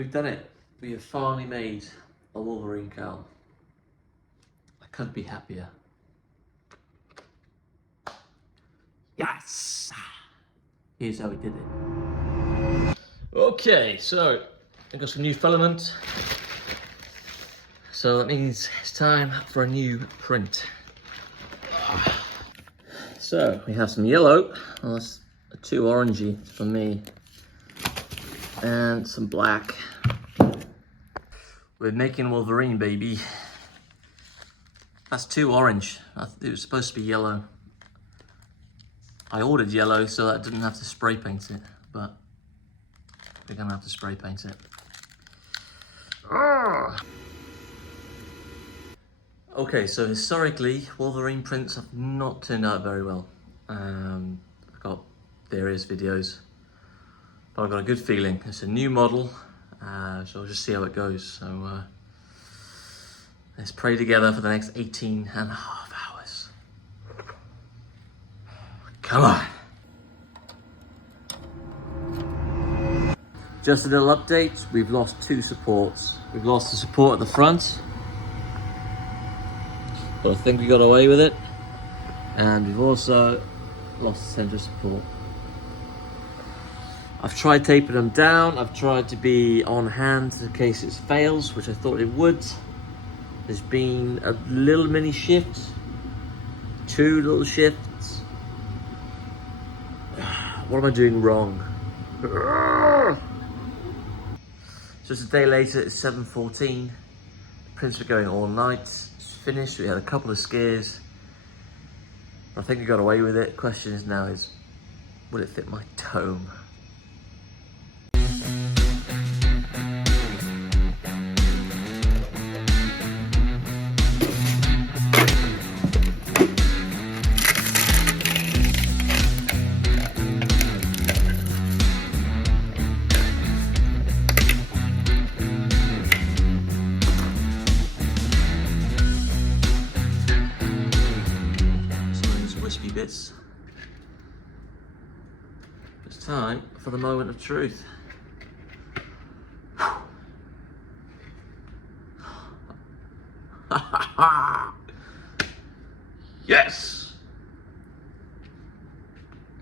We've done it. We have finally made a Wolverine Cowl. I couldn't be happier. Yes! Here's how we did it. Okay, so I've got some new filament. So that means it's time for a new print. So we have some yellow, well, that's too orangey for me, and some black. We're making Wolverine, baby. That's too orange. It was supposed to be yellow. I ordered yellow so that I didn't have to spray paint it, but we're gonna have to spray paint it. Okay, so historically, Wolverine prints have not turned out very well. I've got various videos, but I've got a good feeling. It's a new model, so I'll just see how it goes. So let's pray together for the next 18 and a half hours. Come on. Just a little update, we've lost two supports. We've lost the support at the front, but I think we got away with it. And we've also lost the center support. I've tried taping them down. I've tried to be on hand in case it fails, which I thought it would. There's been a little mini shift, two little shifts. What am I doing wrong? Just a day later, it's 7:14. The prints were going all night. It's finished. We had a couple of scares. I think we got away with it. Question is now is, will it fit my tome? Bits. It's time for the moment of truth. Yes!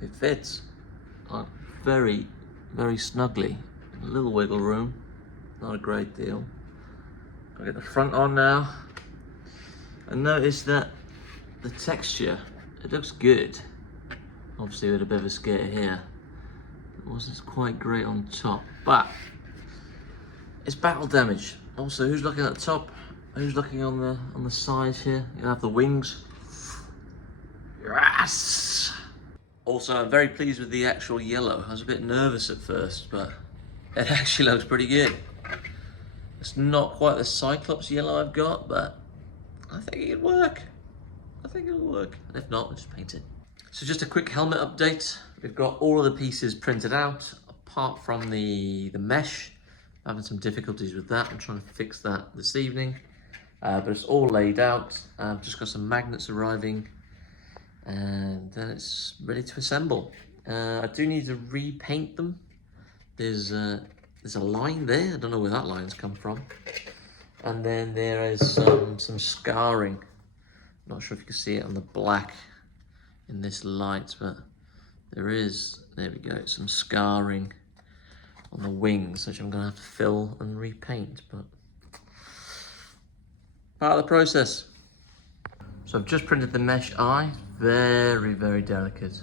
It fits very, very snugly. A little wiggle room, not a great deal. I'll get the front on now. And notice that the texture, it looks good. Obviously with a bit of a scare here. It wasn't quite great on top, but it's battle damage. Also, who's looking at the top? Who's looking on the sides here? You have the wings. Yes! Also, I'm very pleased with the actual yellow. I was a bit nervous at first, but it actually looks pretty good. It's not quite the Cyclops yellow I've got, but I think it could work. I think it'll work. And if not, we'll just paint it. So just a quick helmet update. We've got all of the pieces printed out, apart from the mesh. I'm having some difficulties with that. I'm trying to fix that this evening. But it's all laid out. I've just got some magnets arriving, and then it's ready to assemble. I do need to repaint them. There's a line there. I don't know where that line's come from. And then there is some scarring. Not sure if you can see it on the black in this light, but there is, there we go, some scarring on the wings, which I'm gonna have to fill and repaint, but part of the process. So I've just printed the mesh eye, very, very delicate.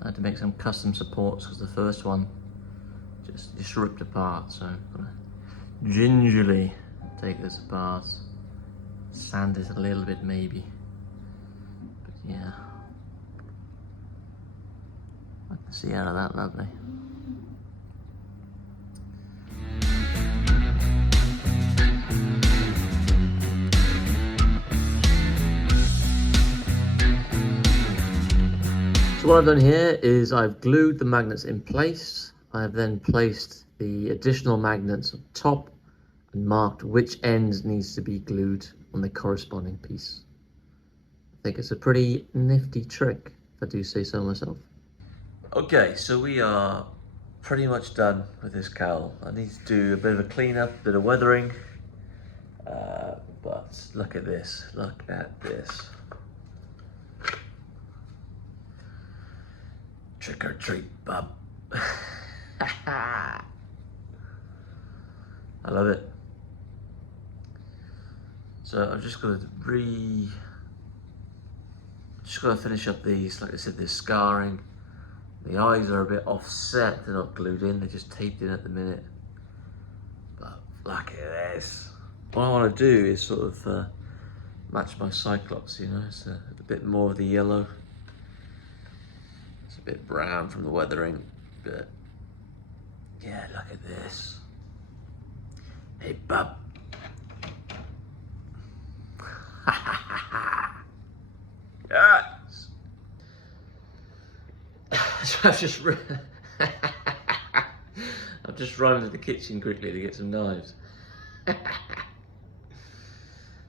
I had to make some custom supports because the first one just ripped apart, so I'm gonna gingerly take this apart. Sand it a little bit maybe, but yeah, I can see out of that lovely. So what I've done here is I've glued the magnets in place. I have then placed the additional magnets on top and marked which end needs to be glued on the corresponding piece. I think it's a pretty nifty trick, if I do say so myself. Okay, so we are pretty much done with this cowl. I need to do a bit of a cleanup, a bit of weathering. But look at this, look at this. Trick or treat, bub. I love it. So I'm just gonna finish up these. Like I said, there's scarring. The eyes are a bit offset, they're not glued in, they're just taped in at the minute. But look at this. What I want to do is sort of match my Cyclops, you know, so a bit more of the yellow. It's a bit brown from the weathering, but yeah, look at this. Hey, bub. Yes. So I've just run to the kitchen quickly to get some knives.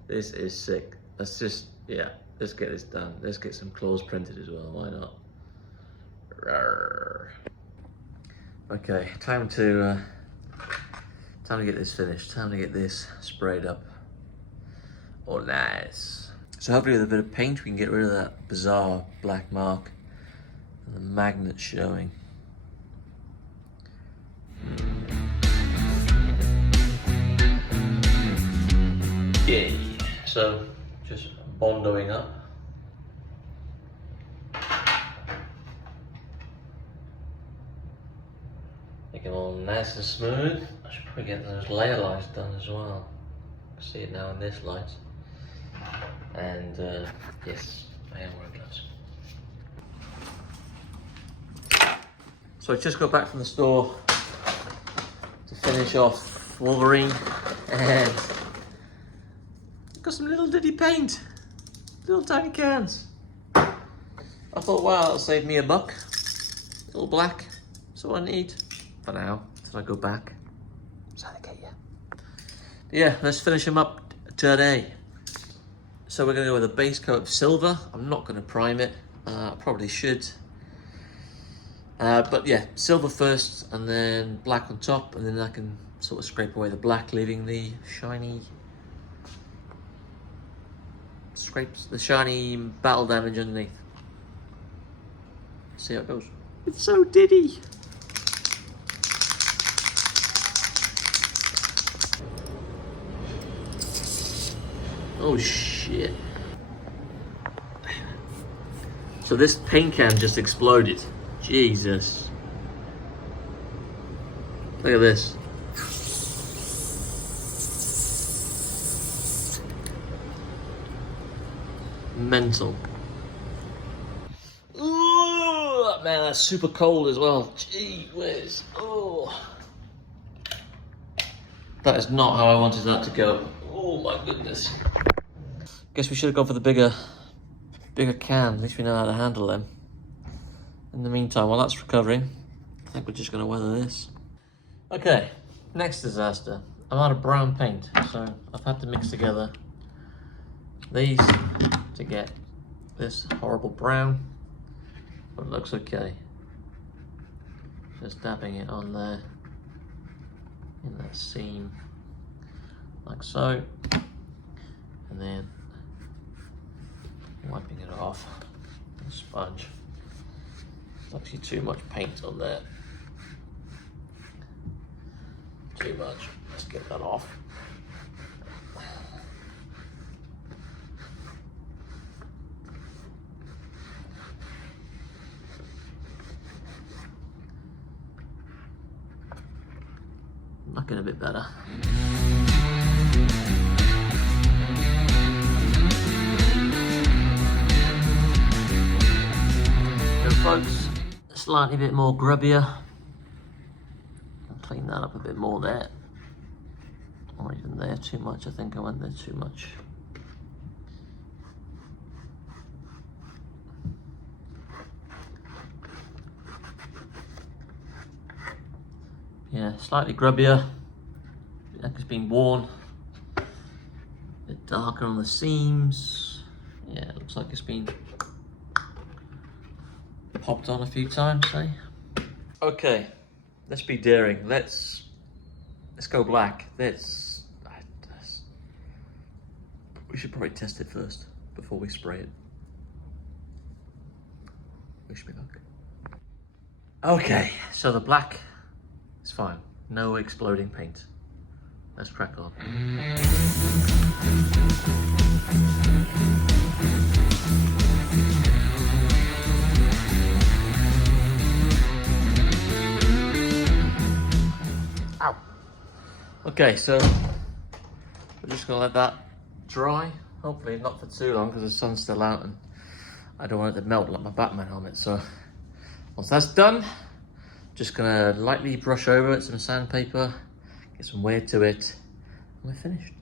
This is sick. Let's just, yeah, let's get this done. Let's get some claws printed as well, why not? Rawr. Okay, time to get this finished. Time to get this sprayed up. Oh, nice. So hopefully with a bit of paint we can get rid of that bizarre black mark and the magnet showing. Yay. So just bondoing up. Make them all nice and smooth. I should probably get those layer lights done as well. See it now in this light. And yes, I am wearing gloves. So I just got back from the store to finish off Wolverine, and got some little ditty paint, little tiny cans. I thought, wow, that'll save me $1. Little black, that's all I need for now till I go back. Yeah, let's finish them up today. So we're gonna go with a base coat of silver. I'm not gonna prime it, I probably should. But yeah, silver first and then black on top, and then I can sort of scrape away the black, leaving the shiny battle damage underneath. See how it goes. It's so diddy. Oh shit. So this paint can just exploded. Jesus. Look at this. Mental. Ooh, man, that's super cold as well. Gee whiz. Oh. That is not how I wanted that to go. Oh my goodness. Guess we should have gone for the bigger can. At least we know how to handle them. In the meantime, while that's recovering, I think we're just going to weather this. Okay, next disaster. I'm out of brown paint, so I've had to mix together these to get this horrible brown, but it looks okay. Just dabbing it on there, in that seam, like so, and then wiping it off with a sponge. There's actually too much paint on there. Too much. Let's get that off. Looking a bit better. So folks, slightly bit more grubbier. I'll clean that up a bit more there. Or even there too much. I think I went there too much. Yeah, slightly grubbier. Like it's been worn. A bit darker on the seams. Yeah, it looks like it's been popped on a few times, say. Okay, Let's be daring. Let's go black. We should probably test it first before we spray it. Wish me luck. Okay, so the black is fine. No exploding paint. Let's crack on. Ow. Okay, so we're just gonna let that dry. Hopefully not for too long because the sun's still out and I don't want it to melt like my Batman helmet. So once that's done, just gonna lightly brush over it, some sandpaper, get some wear to it, and we're finished.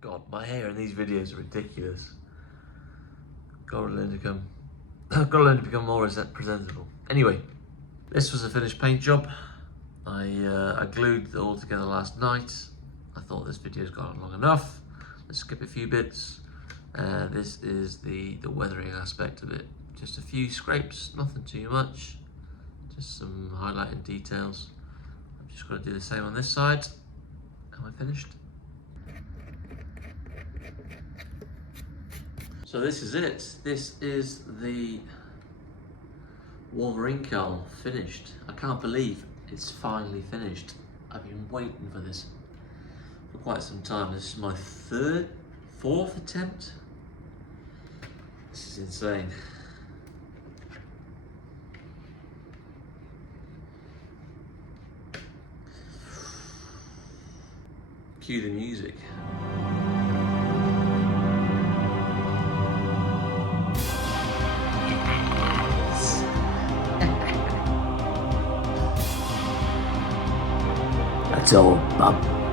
God, my hair in these videos are ridiculous. Gotta learn to become more presentable. Anyway, this was a finished paint job. I glued it all together last night. I thought this video's gone long enough. Let's skip a few bits. This is the weathering aspect of it. Just a few scrapes, nothing too much. Just some highlighting details. I'm just going to do the same on this side. Am I finished? So this is it. This is the Wolverine Cowl finished. I can't believe it's finally finished. I've been waiting for this for quite some time. This is my fourth attempt. This is insane. Cue the music. That's all, Bob.